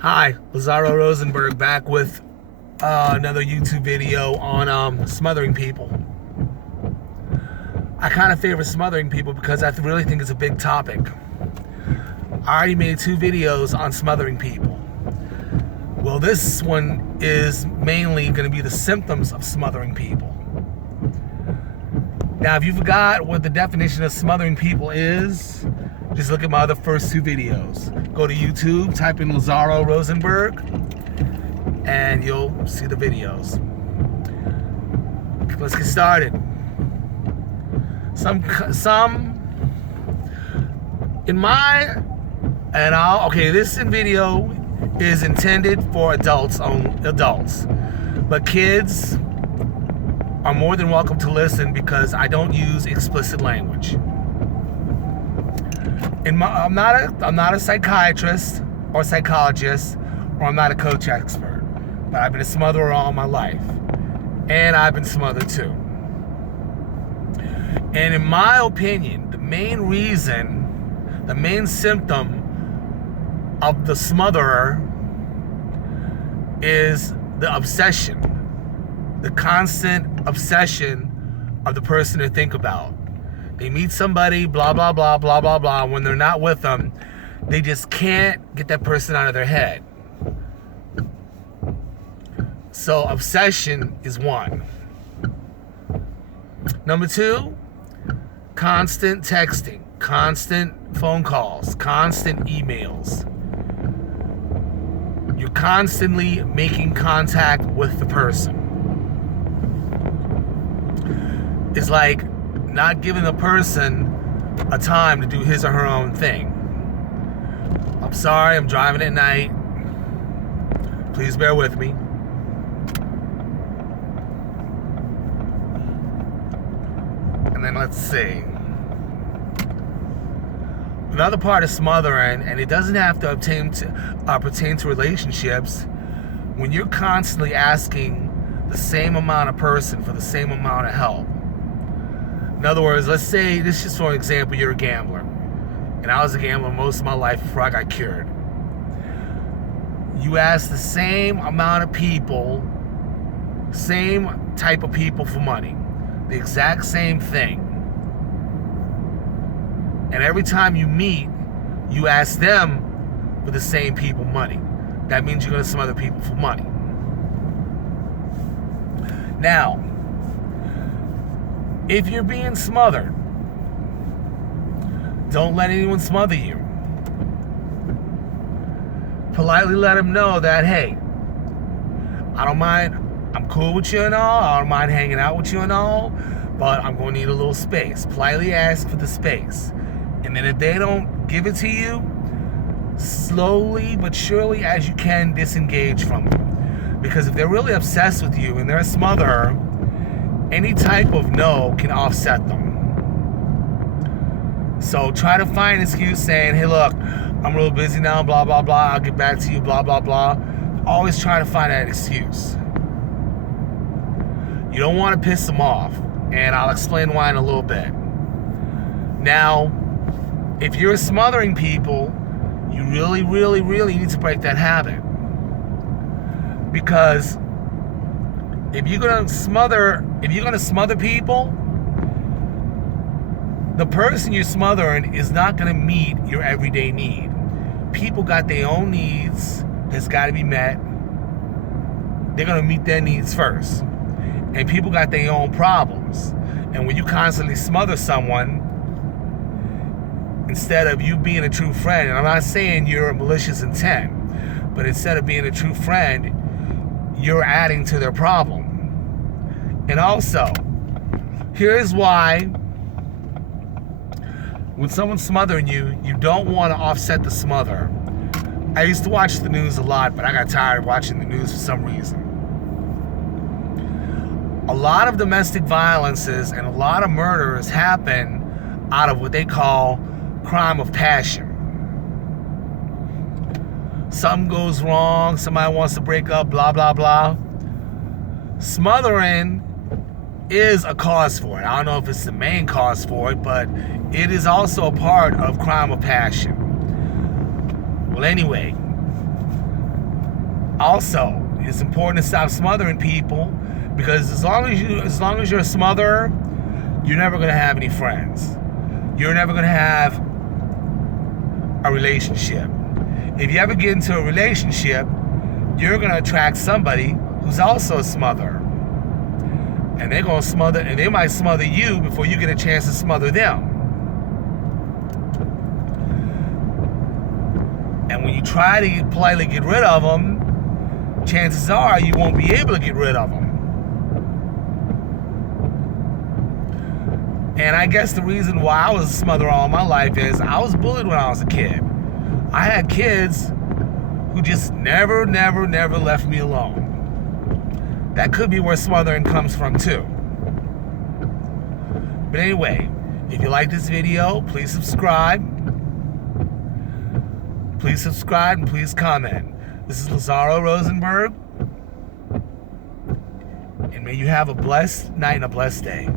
Hi, Lazaro Rosenberg back with another YouTube video on smothering people. I kind of favor smothering people because I really think it's a big topic. I already made 2 videos on smothering people. Well, this one is mainly going to be the symptoms of smothering people. Now, if you forgot what the definition of smothering people is, just look at my other first 2 videos. Go to YouTube, type in Lazaro Rosenberg, and you'll see the videos. Let's get started. This video is intended for adults, but kids are more than welcome to listen because I don't use explicit language. I'm not a psychiatrist or psychologist, or I'm not a coach expert, but I've been a smotherer all my life, and I've been smothered too. And in my opinion, the main symptom of the smotherer is the obsession, the constant obsession of the person they think about. They meet somebody, blah, blah, blah, blah, blah, blah. When they're not with them, they just can't get that person out of their head. So obsession is one. Number 2, constant texting, constant phone calls, constant emails. You're constantly making contact with the person. It's like not giving a person a time to do his or her own thing. I'm sorry, I'm driving at night. Please bear with me. And then let's see. Another part of smothering, and it doesn't have to pertain to relationships, when you're constantly asking the same amount of person for the same amount of help. In other words, let's say, this is just for example, you're a gambler. And I was a gambler most of my life before I got cured. You ask the same amount of people, same type of people for money. The exact same thing. And every time you meet, you ask them for the same people money. That means you're going to smother people for money. Now, if you're being smothered, don't let anyone smother you. Politely let them know that, hey, I don't mind, I'm cool with you and all, I don't mind hanging out with you and all, but I'm going to need a little space. Politely ask for the space. And then if they don't give it to you, slowly but surely as you can, disengage from them. Because if they're really obsessed with you and they're a smotherer, any type of no can offset them. So try to find an excuse saying, hey, look, I'm real busy now, blah, blah, blah. I'll get back to you, blah, blah, blah. Always try to find that excuse. You don't want to piss them off. And I'll explain why in a little bit. Now, if you're smothering people, you really, really, really need to break that habit. Because if you're gonna smother people, the person you're smothering is not gonna meet your everyday need. People got their own needs that's gotta be met. They're gonna meet their needs first. And people got their own problems. And when you constantly smother someone, instead of you being a true friend, and I'm not saying you're a malicious intent, but instead of being a true friend, you're adding to their problem. And also, here's why when someone's smothering you, you don't want to offset the smother. I used to watch the news a lot, but I got tired of watching the news for some reason. A lot of domestic violences and a lot of murders happen out of what they call crime of passion. Something goes wrong, somebody wants to break up, blah, blah, blah. Smothering is a cause for it. I don't know if it's the main cause for it, but it is also a part of crime of passion. Well, anyway, Also, it's important to stop smothering people, because as long as you're a smotherer, you're never going to have any friends. You're never going to have a relationship. If you ever get into a relationship, you're going to attract somebody who's also a smotherer. And they're going to smother, and they might smother you before you get a chance to smother them. And when you try to politely get rid of them, chances are you won't be able to get rid of them. And I guess the reason why I was a smotherer all my life is I was bullied when I was a kid. I had kids who just never left me alone. That could be where smothering comes from too. But anyway, if you like this video, please subscribe. Please subscribe and please comment. This is Lazaro Rosenberg. And may you have a blessed night and a blessed day.